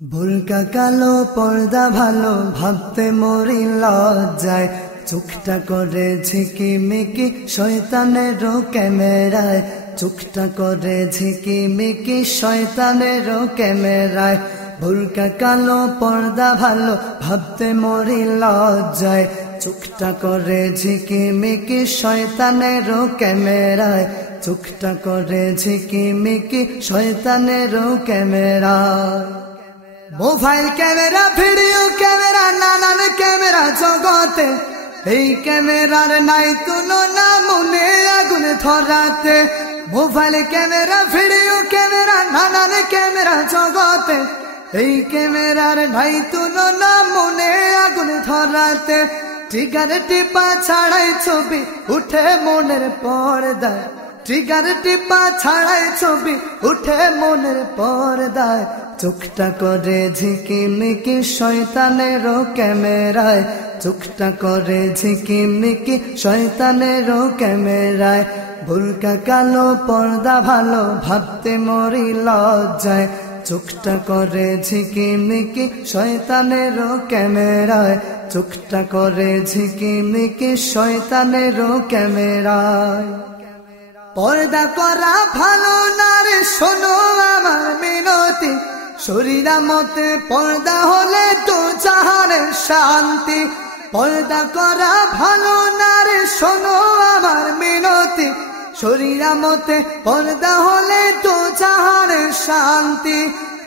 বোরকা কালো পর্দা ভালো ভাবতে মরি লজ্জায়, চোখটা করে ঝিকিমিকি শয়তানেরও ক্যামেরায়, চোখটা করে ঝিকিমিকি শয়তানেরও ক্যামেরায়। বোরকা কালো পর্দা ভালো ভাবতে মরি লজ্জায়, চোখটা করে ঝিকিমিকি শয়তানেরও ক্যামেরায়, চোখটা করে ঝিকিমিকি শয়তানেরও ক্যামেরায়। মোবাইল ক্যামেরা, ভিডিও ক্যামেরা, নানান ক্যামেরা জগতে, এই ক্যামেরার নাই তুলনা মনে আগুন ধরাতে। মোবাইল ক্যামেরা, ভিডিও ক্যামেরা, নানান ক্যামেরা জগতে, এই ক্যামেরার নাই তুলনা মনে আগুন ধরাতে। ট্রিগার টিপা ছাড়াই ছবি উঠে মনের পর্দায়, ট্রিগার টিপা ছাড়াই ছবি উঠে মনের পর্দায়, চোখটা করে ঝিকিমিকি শয়তানেরও ক্যামেরায়, চোখটা করে ঝিকিমিকি শয়তানেরও ক্যামেরায়। বোরকা কালো পর্দা ভালো ভাবতে মরি লজ্জায়, চোখটা করে ঝিকিমিকি শয়তানেরও ক্যামেরায়, চোখটা করে ঝিকিমিকি শয়তানেরও ক্যামেরায়। পর্দা করা ভালো না রে, শোনো আমার মিনতি, শরীরামতে পর্দা হলে তো জাহানের শান্তি। পর্দা করা ভালো না রে, শোনো আমার মিনতি, শরীরামতে পর্দা হলে তো জাহানের শান্তি।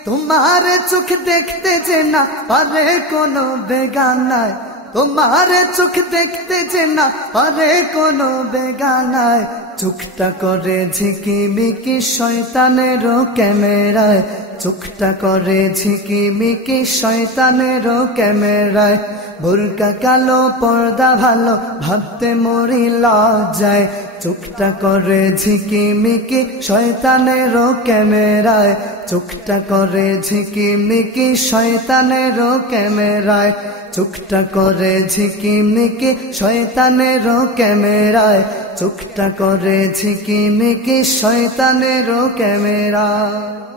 তোমার চোখ দেখতে যে না পারে কোনো বেগানায়, তোমার চোখ দেখতে যে না পারে কোনো বেগানায়, চোখটা করে ঝিকিমিকি শয়তানেরও ক্যামেরায়, চোখটা করে ঝিকিমিকি শয়তানেরও ক্যামেরায়। বোরকা কালো পর্দা ভালো ভাবতে মরি লজ্জায়, চোখটা করে ঝিকিমিকি শয়তানেরও ক্যামেরায়, চোখটা করে ঝিকিমিকি শয়তানেরও ক্যামেরায়, চোখটা করে ঝিকিমিকি শয়তানেরও ক্যামেরায়, চোখটা করে ঝিকিমিকি শয়তানেরও ক্যামেরায়।